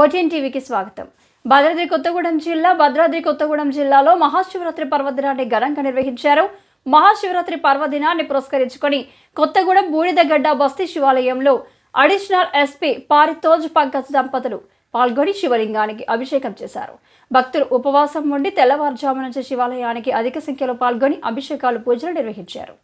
OTN టీవీకి స్వాగతం. భద్రాద్రి కొత్తగూడెం జిల్లాలో మహాశివరాత్రి పర్వదినాన్ని ఘనంగా నిర్వహించారు. మహాశివరాత్రి పర్వదినాన్ని పురస్కరించుకొని కొత్తగూడెం బూడిదగడ్డ బస్తీ శివాలయంలో అడిషనల్ ఎస్పీ పారితోజ్ పంకజ్ దంపతులు పాల్గొని శివలింగానికి అభిషేకం చేశారు. భక్తులు ఉపవాసం ఉండి తెల్లవారుజాము నుంచి శివాలయానికి అధిక సంఖ్యలో పాల్గొని అభిషేకాలు, పూజలు నిర్వహించారు.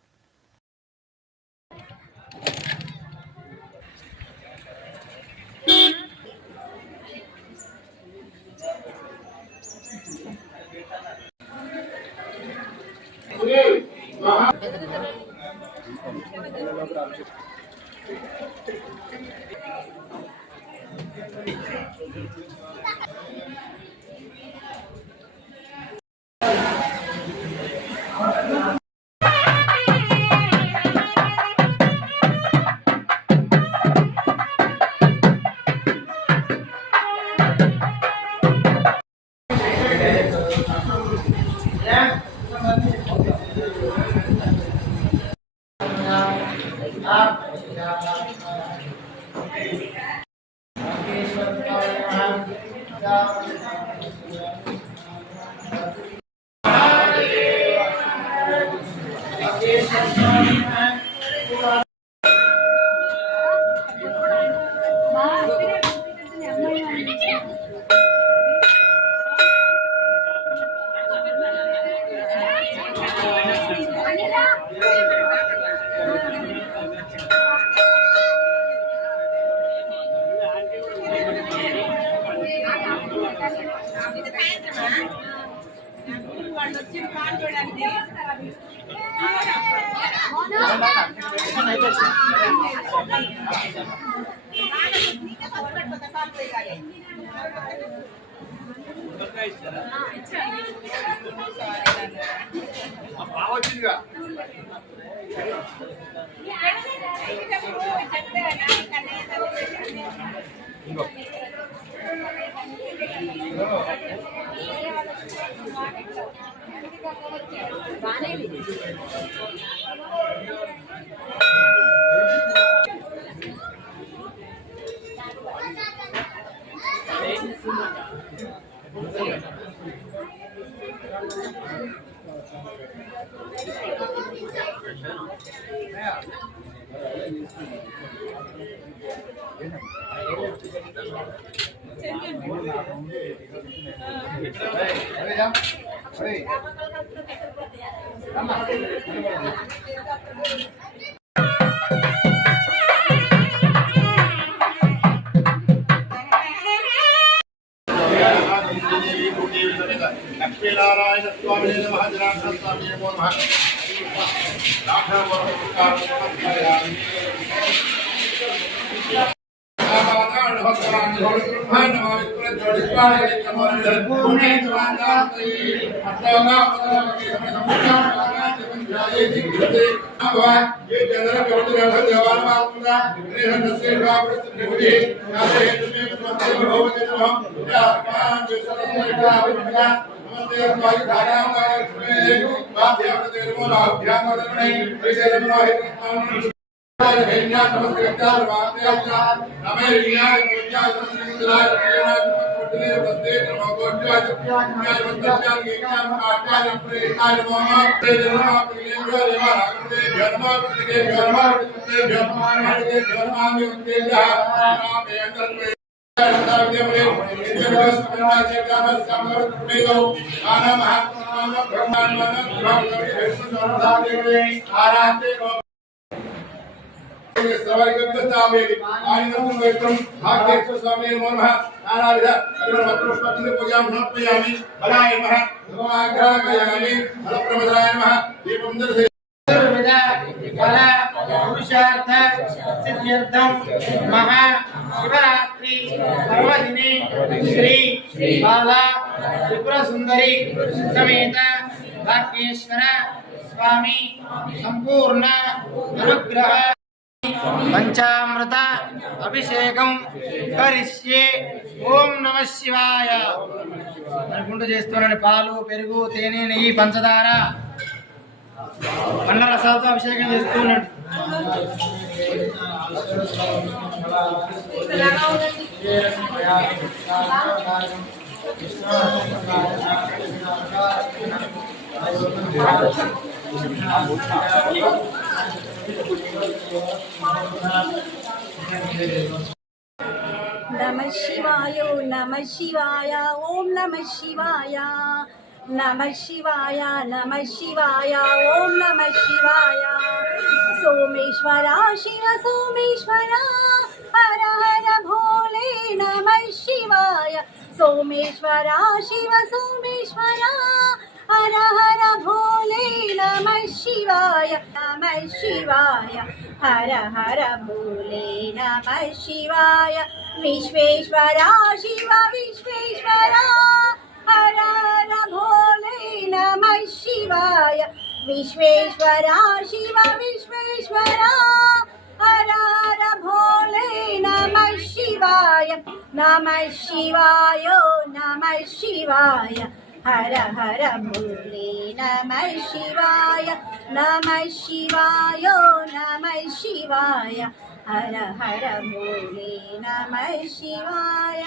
లక్ష్మీనారాయణ స్వామి నమః. జనార్దన స్వామి నమః. महाशिवरात्रि पर्वदिने श्री बाला त्रिपुर सुंदरी समेत भाग्येश्वर स्वामी संपूर्ण अनुग्रह पंचामृत अभिषेकं करिष्ये. ओम नमः शिवाय. అనుకుంటూ చేస్తున్నాను. పాలు, పెరుగు, తేనె, నెయ్యి, పంచదార, పండ్ల రసాలతో అభిషేకం చేస్తున్నాడు. नमः शिवाय नमः शिवाय ओम नमः शिवाय नमः शिवाय नमः शिवाय ओम नमः शिवाय सोमेश्वरा शिव सोमेश्वरा हर हर भोले नमः शिवाय सोमेश्वरा शिव सोमेश्वरा हर हर भोले नमः शिवाय हर हर भोले नमः शिवाय विश्वेश्वरा शिव विश्वेश्वरा हर हर भोले नमः शिवाय विश्वेश्वरा शिव विश्वेश्वरा हर हर भोले नमः शिवाय नमः शिवाय नमः शिवाय हर हर भोले नमः शिवाय नमः शिवाय नमः शिवाय हर हर भोले नमः शिवाय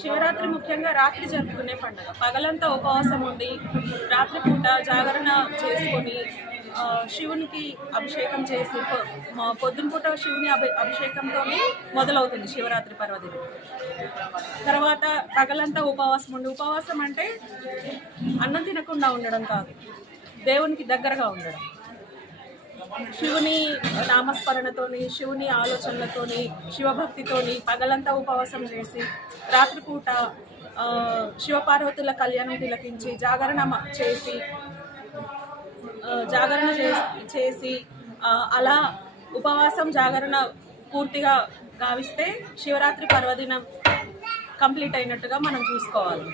శివరాత్రి ముఖ్యంగా రాత్రి జరుపుకునే పండుగ. పగలంతా ఉపవాసం ఉండి రాత్రిపూట జాగరణ చేసుకొని శివునికి అభిషేకం చేసి పొద్దునపూట శివుని అభిషేకంతో మొదలవుతుంది శివరాత్రి పర్వదినం. తర్వాత పగలంతా ఉపవాసం ఉండి, ఉపవాసం అంటే అన్నం తినకుండా ఉండడం కాదు, దేవునికి దగ్గరగా ఉండడం. శివుని నామస్మరణతోని, శివుని ఆలోచనలతోని, శివభక్తితోని పగలంతా ఉపవాసం చేసి రాత్రిపూట శివపార్వతుల కళ్యాణం తిలకించి జాగరణ చేసి అలా ఉపవాసం జాగరణ పూర్తిగా గావిస్తే శివరాత్రి పర్వదినం కంప్లీట్ అయినట్టుగా మనం చూసుకోవాలి.